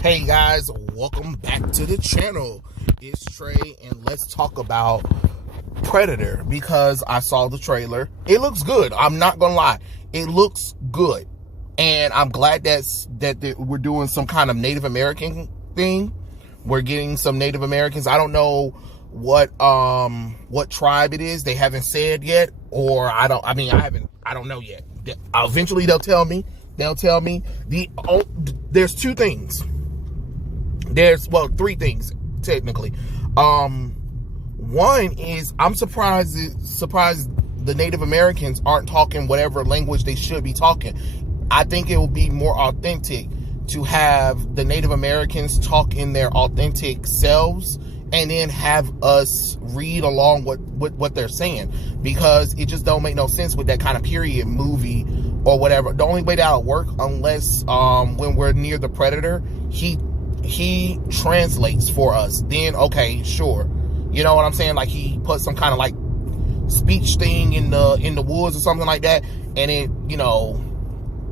Hey guys, welcome back to the channel. It's Trey, and let's talk about Predator because I saw the trailer. It looks good. I'm not gonna lie, it looks good, and I'm glad that we're doing some kind of Native American thing. We're getting some Native Americans. I don't know what tribe it is. They haven't said yet, or I don't know yet. Eventually they'll tell me. There's two things. There's three things technically. One is I'm surprised the Native Americans aren't talking whatever language they should be talking. I think it will be more authentic to have the Native Americans talk in their authentic selves and then have us read along what they're saying, because it just don't make no sense with that kind of period movie or whatever. The only way that'll work, unless when we're near the Predator, he translates for us, then okay, sure. You know what I'm saying? Like he put some kind of like speech thing in the woods or something like that, and it,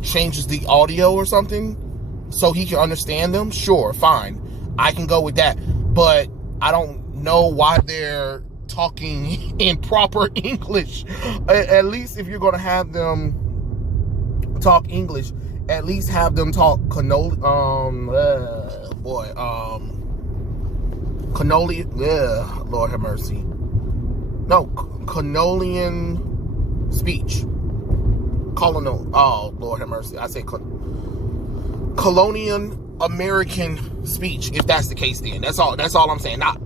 changes the audio or something so he can understand them. Sure, fine. I can go with that. But I don't know why they're talking in proper English. At least if you're going to have them talk English, at least have them talk Lord have mercy. No, Canolian speech. Lord have mercy. I say Colonial American speech, if that's the case. Then that's all I'm saying. Not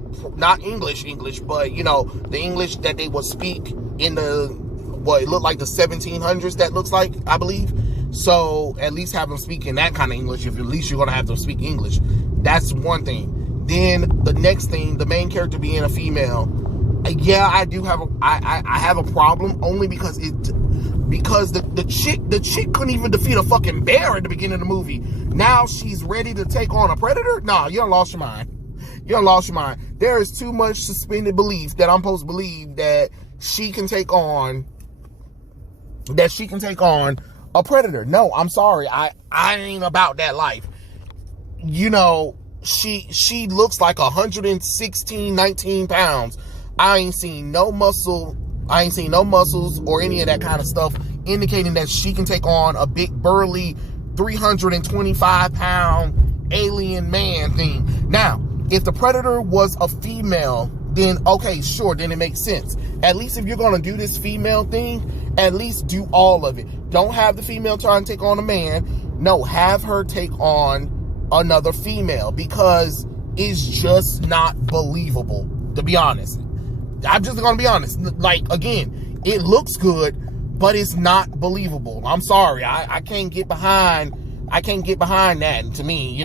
English, but the English that they would speak in it looked like the 1700s. That looks like, I believe. So at least have them speak in that kind of English. If at least you're gonna have them speak English, that's one thing. Then the next thing, the main character being a female, yeah, I do have I have a problem, only because the chick couldn't even defeat a fucking bear at the beginning of the movie. Now she's ready to take on a predator? Nah, you done lost your mind. There is too much suspended belief that I'm supposed to believe that she can take on a predator. No, I'm sorry. I ain't about that life. She looks like 116, 19 pounds. I ain't seen no muscles or any of that kind of stuff indicating that she can take on a big burly 325-pound alien man thing. Now, if the predator was a female, then okay, sure, then it makes sense. At least if you're going to do this female thing, at least do all of it. Don't have the female try and take on a man. No, have her take on another female, because it's just not believable, to be honest. I'm just going to be honest. Like, again, it looks good, but it's not believable. I'm sorry. I can't get behind that. To me,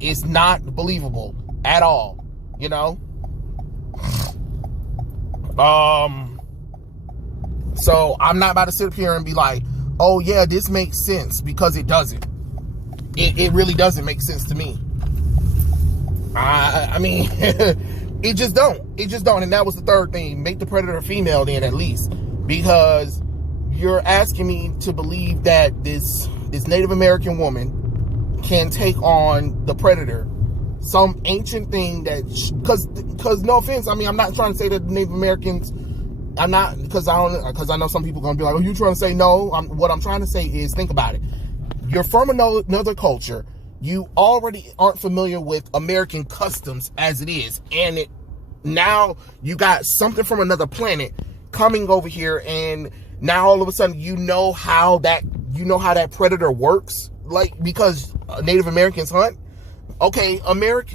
it's not believable at all, So I'm not about to sit up here and be like, oh yeah, this makes sense, because it doesn't. It really doesn't make sense to me. I mean, it just don't. And that was the third thing. Make the predator female then, at least, because you're asking me to believe that this Native American woman can take on the predator, some ancient thing that, because no offense, I mean, I'm not trying to say that Native Americans, I'm not, because I know some people are going to be like, oh, you trying to say no? What I'm trying to say is, think about it. You're from another culture. You already aren't familiar with American customs as it is. And now you got something from another planet coming over here. And now all of a sudden, you know how that predator works. Like, because Native Americans hunt. Okay,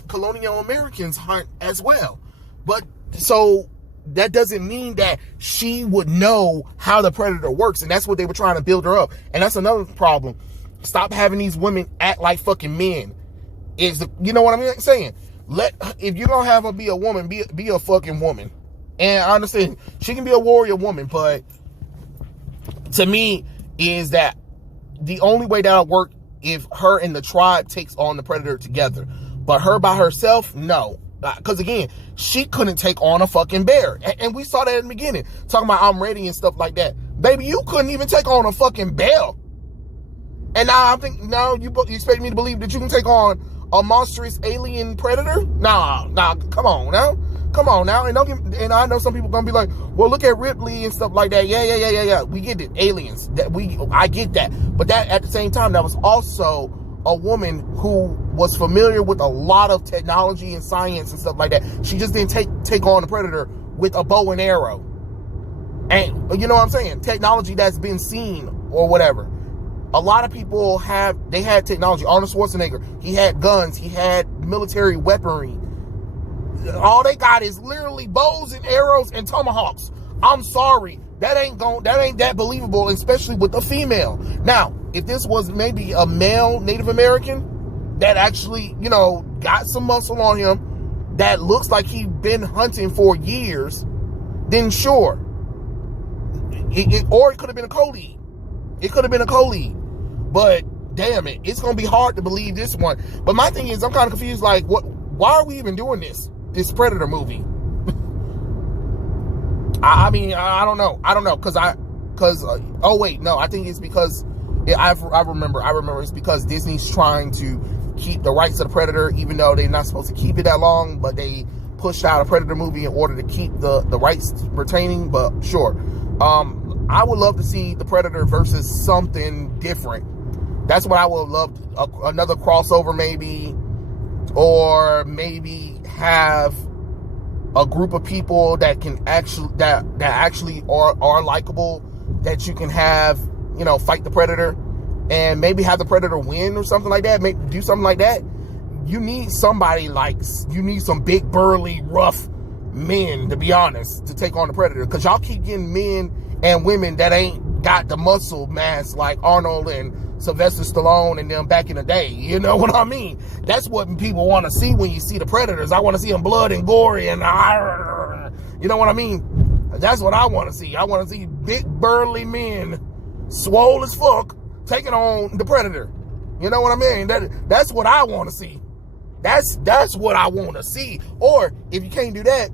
colonial Americans hunt as well. But so that doesn't mean that she would know how the predator works. And that's what they were trying to build her up. And that's another problem. Stop having these women act like fucking men. You know what I'm saying? If you're gonna have her be a woman, be a fucking woman. And I understand she can be a warrior woman, but to me is that the only way that'll work if her and the tribe takes on the predator together. But her by herself, no. Because again, she couldn't take on a fucking bear. And we saw that in the beginning, talking about I'm ready and stuff like that. Baby, you couldn't even take on a fucking bear. And now you expect me to believe that you can take on a monstrous alien predator? Nah, come on now. And I know some people gonna be like, well, look at Ripley and stuff like that. Yeah. We get it, aliens. I get that. But that at the same time, that was also a woman who was familiar with a lot of technology and science and stuff like that. She just didn't take on the predator with a bow and arrow. And you know what I'm saying? Technology that's been seen or whatever. A lot of people had technology. Arnold Schwarzenegger, he had guns, he had military weaponry. All they got is literally bows and arrows and tomahawks. I'm sorry, that ain't that believable, especially with a female. Now, if this was maybe a male Native American that actually, got some muscle on him, that looks like he's been hunting for years, then sure. Or it could have been a co-lead. But damn it, it's gonna be hard to believe this one. But my thing is, I'm kind of confused. Like, why are we even doing this Predator movie? I mean, I don't know. I think it's because I remember it's because Disney's trying to keep the rights of the Predator, even though they're not supposed to keep it that long, but they pushed out a Predator movie in order to keep the rights retaining. But sure, I would love to see the Predator versus something different. That's what I would love. Another crossover maybe, or maybe have a group of people that can actually are likable, that you can have, fight the Predator, and maybe have the Predator win or something like that. Maybe do something like that. You need some big burly rough men, to be honest, to take on the Predator, because y'all keep getting men and women that ain't got the muscle mass like Arnold and Sylvester Stallone and them back in the day. You know what I mean? That's what people want to see when you see the Predators. I want to see them blood and gory and you know what I mean? That's what I want to see. I want to see big burly men, swole as fuck, taking on the Predator. You know what I mean? That's what I want to see. That's what I want to see. Or if you can't do that,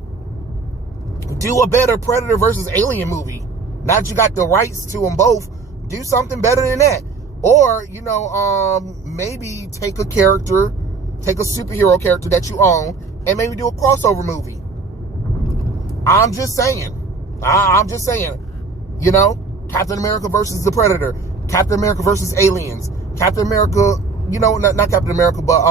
do a better Predator versus Alien movie. Now that you got the rights to them both, do something better than that. Or, maybe take a superhero character that you own and maybe do a crossover movie. I'm just saying, Captain America versus the Predator, Captain America versus aliens, Captain America, not Captain America, but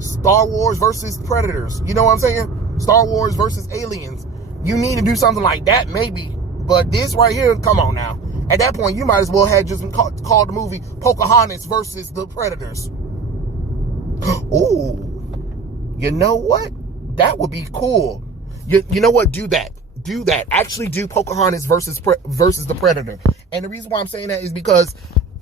Star Wars versus Predators. You know what I'm saying? Star Wars versus aliens. You need to do something like that, maybe. But this right here, come on now. At that point, you might as well have just called the movie Pocahontas versus the Predators. Ooh, you know what? That would be cool. You know what? Do that. Actually do Pocahontas versus the Predator. And the reason why I'm saying that is because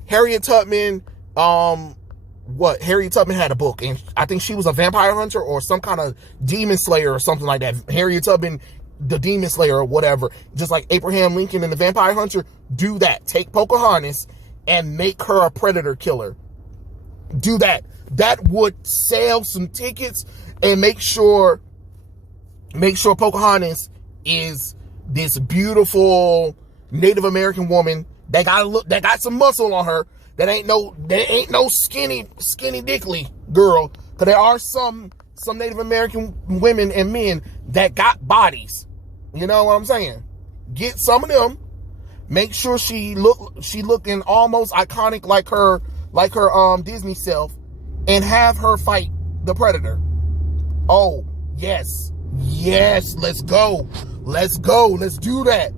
Harriet Tubman, Harriet Tubman had a book, and I think she was a vampire hunter or some kind of demon slayer or something like that. Harriet Tubman, the demon slayer or whatever, just like Abraham Lincoln and the vampire hunter. Do that. Take Pocahontas and make her a predator killer. Do that. That would sell some tickets and make sure Pocahontas is this beautiful Native American woman that got some muscle on her, that ain't no skinny dickly girl. Because there are some Native American women and men that got bodies. You know what I'm saying? Get some of them. Make sure she looking almost iconic like her Disney self, and have her fight the Predator. Oh, yes, let's go. Let's do that.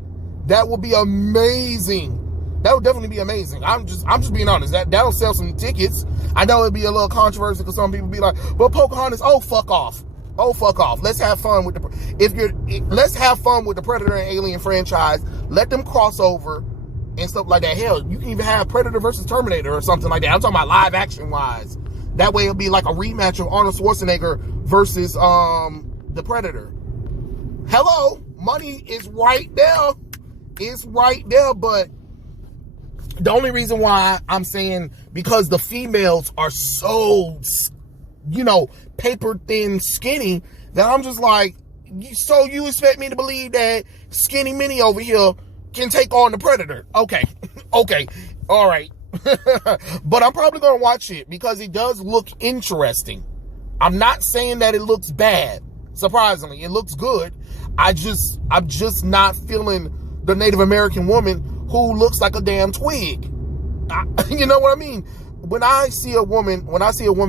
That would be amazing. That would definitely be amazing. I'm just being honest. That'll sell some tickets. I know it'd be a little controversial because some people be like, well, Pocahontas, fuck off. Let's have fun with let's have fun with the Predator and Alien franchise. Let them cross over and stuff like that. Hell, you can even have Predator versus Terminator or something like that. I'm talking about live action wise. That way it'll be like a rematch of Arnold Schwarzenegger versus the Predator. Hello, money is right there. It's right there, but the only reason why I'm saying, because the females are so, paper thin skinny, that I'm just like, so you expect me to believe that skinny Minnie over here can take on the Predator? Okay, all right. But I'm probably going to watch it because it does look interesting. I'm not saying that it looks bad. Surprisingly, it looks good. I'm just not feeling the Native American woman who looks like a damn twig. You know what I mean? When I see a woman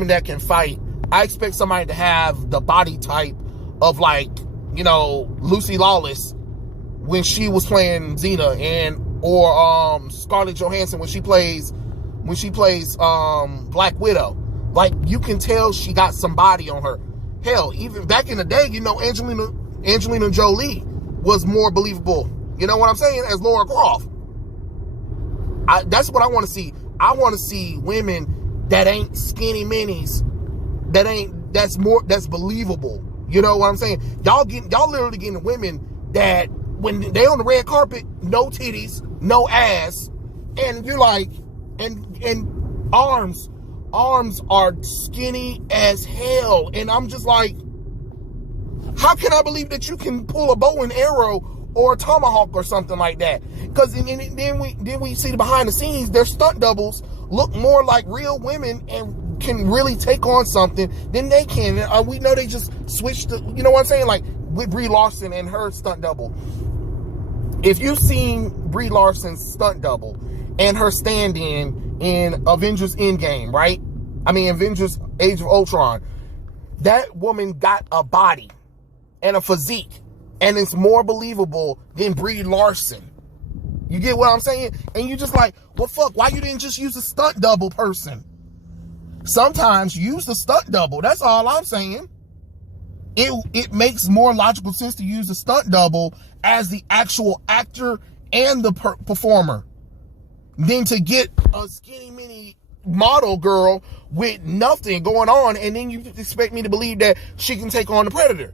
that can fight, I expect somebody to have the body type of, like, you know, Lucy Lawless when she was playing Xena, or Scarlett Johansson when she plays Black Widow. Like, you can tell she got some body on her. Hell, even back in the day, you know, Angelina Jolie was more believable. You know what I'm saying? As Lara Croft. That's what I want to see. I want to see women that ain't skinny minis, that's believable. You know what I'm saying? Y'all literally getting women that when they on the red carpet, no titties, no ass, and you're like, and arms are skinny as hell, and I'm just like, how can I believe that you can pull a bow and arrow or a tomahawk or something like that? Because then we see the behind the scenes, their stunt doubles look more like real women and can really take on something than they can. We know they just switched to, you know what I'm saying? Like with Brie Larson and her stunt double. If you've seen Brie Larson's stunt double and her stand-in in Avengers Endgame, right? I mean, Avengers Age of Ultron, that woman got a body and a physique, and it's more believable than Brie Larson. You get what I'm saying? And you just like, well, fuck, why you didn't just use a stunt double person? Sometimes use the stunt double. That's all I'm saying. It makes more logical sense to use the stunt double as the actual actor and the performer than to get a skinny mini model girl with nothing going on, and then you expect me to believe that she can take on the Predator.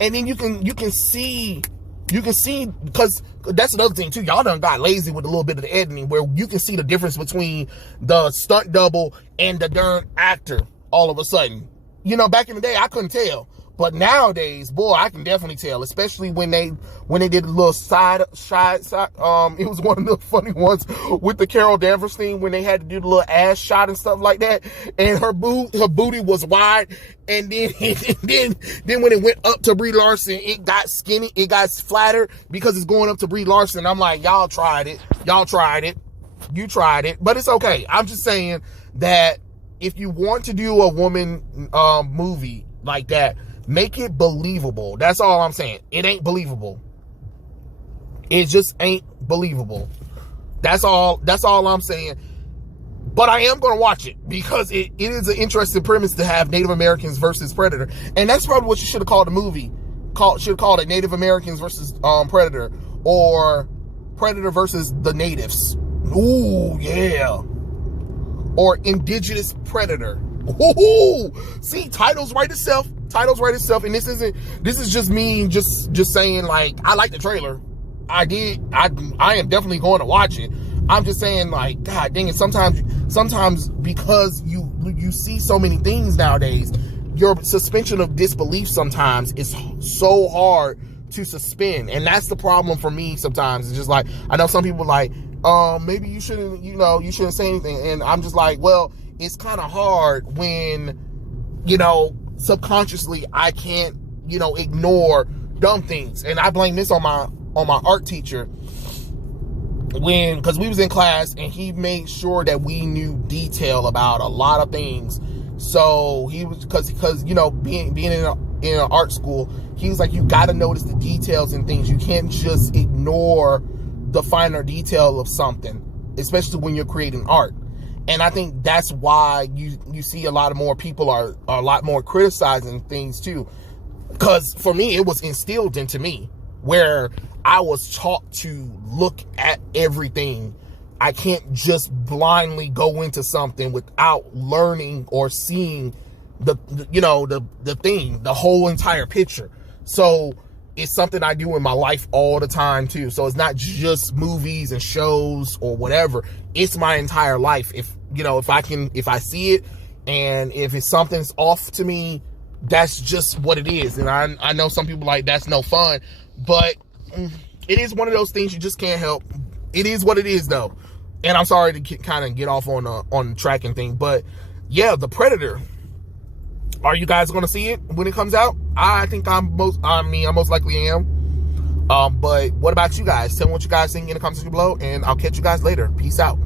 And then you can see, because that's another thing too. Y'all done got lazy with a little bit of the editing, where you can see the difference between the stunt double and the darn actor all of a sudden. You know, back in the day, I couldn't tell. But nowadays, boy, I can definitely tell, especially when they did a little side, it was one of the funny ones with the Carol Danvers thing, when they had to do the little ass shot and stuff like that, and her booty was wide, and then when it went up to Brie Larson, it got skinny, it got flatter because it's going up to Brie Larson. I'm like, you tried it, but it's okay. I'm just saying that if you want to do a woman movie like that, make it believable. That's all I'm saying. It ain't believable. It just ain't believable. That's all I'm saying. But I am going to watch it because it is an interesting premise to have Native Americans versus Predator. And that's probably what you should have called the movie. Should have called it Native Americans versus Predator, or Predator versus the Natives. Ooh, yeah. Or Indigenous Predator. Ooh, see, titles write itself, and this is just me just saying, like, I like the trailer. I am definitely going to watch it. I'm just saying, like, god dang it, sometimes because you see so many things nowadays, your suspension of disbelief sometimes is so hard to suspend, and that's the problem for me sometimes. It's just like, I know some people like, maybe you shouldn't say anything, and I'm just like, well, it's kind of hard when, subconsciously I can't, ignore dumb things. And I blame this on my art teacher, because we was in class and he made sure that we knew detail about a lot of things. So he was, because being in an art school, he was like, you got to notice the details and things. You can't just ignore the finer detail of something, especially when you're creating art. And I think that's why you see a lot of more people are a lot more criticizing things too. Because for me, it was instilled into me, where I was taught to look at everything. I can't just blindly go into something without learning or seeing the thing, the whole entire picture. So it's something I do in my life all the time too. So it's not just movies and shows or whatever. It's my entire life. If I see it, and if it's something's off to me, that's just what it is. And I know some people like, that's no fun, but it is one of those things you just can't help. It is what it is though. And I'm sorry to kind of get off on the tracking thing, but yeah, the Predator. Are you guys going to see it when it comes out? I think I most likely am. But what about you guys? Tell me what you guys think in the comment section below, and I'll catch you guys later. Peace out.